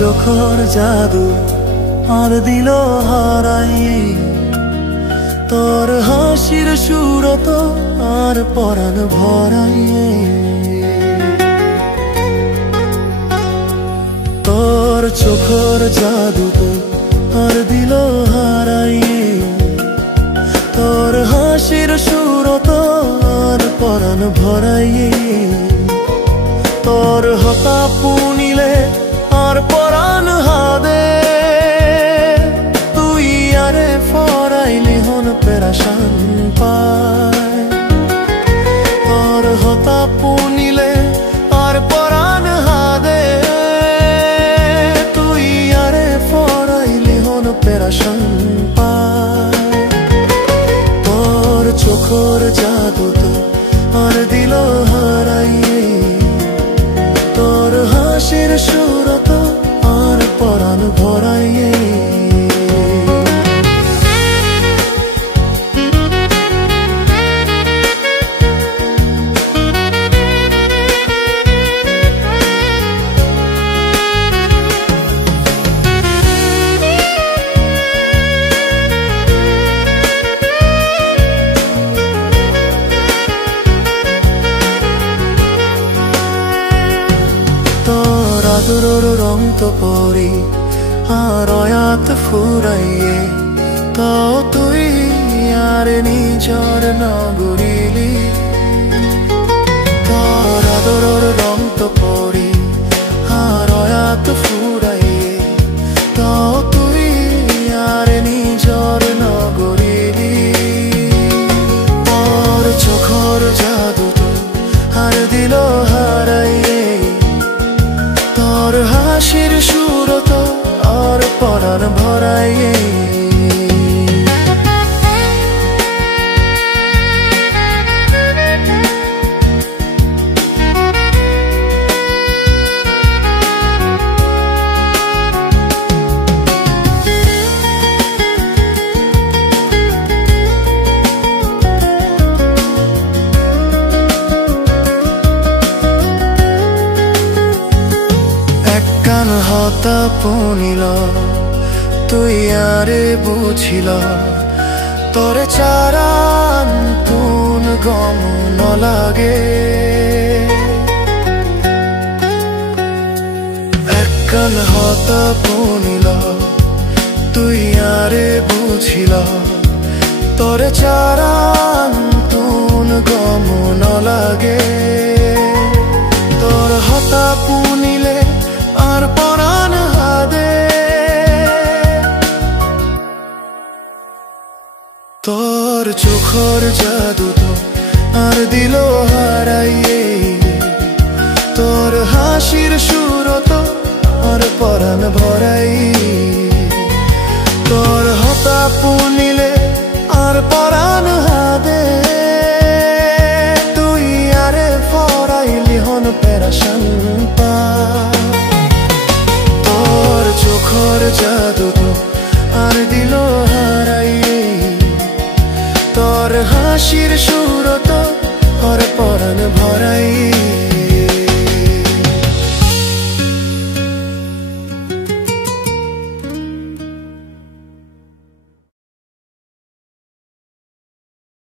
চোখর জাদু আর দিল হারাই, তোর হাসির সুরত আর পরাণ ভরাই। তোর চোখর জাদু তো আর দিল হারাই, তোর হাসির সুরত আর পরাণ ভরাই। তোর হতা পুনিলে আর পরাণ হাদে, তুই আরে ফরাইলি হন পেরাশান পায়। তোর হতা পুনিলে আর পরাণ হাদে, তুই আরে ফরাইলি হন পেরাশান পায়। তোর চোখর জাদু তো আর দিল হারাই, তোর হাসির সুরত আর পরাণ ভরাই। আদরর রং তো পরি আর অয়াত ফুরাইয়ে, তো তুই আর নিজর নগরিলি। তোর আদরর রং তো পরি আর অয়াত ফুরাইয়ে, তো তুই আর নিজর নগরিলি। তোর চোখর জাদু তো আর দিল হারাইয়ে, তোর হাসির সুরত আর পরাণ ভরাই। হতা পুনিল তুই আরে বুঝিল, তোরে চারান তুন গম ন লাগে। এককাল হতা পুনিল তুই আরে বুঝিল, তোরে চারান তুন গম ন লাগে। তোর হতা পুনিলে আর পরাণ হাদে, তোর চোখর জাদু তো আর দিল হারাইয়ে, তোর হাসির সুরত আর পরাণ ভরাই। তোর হতা পুনিলে আর পরাণ হাদে, তুই আরে ফরাইলি হন পেরাশান পায়। তোর চোখর জাদু তো আর দিল হারাই, তোর হাসির সুর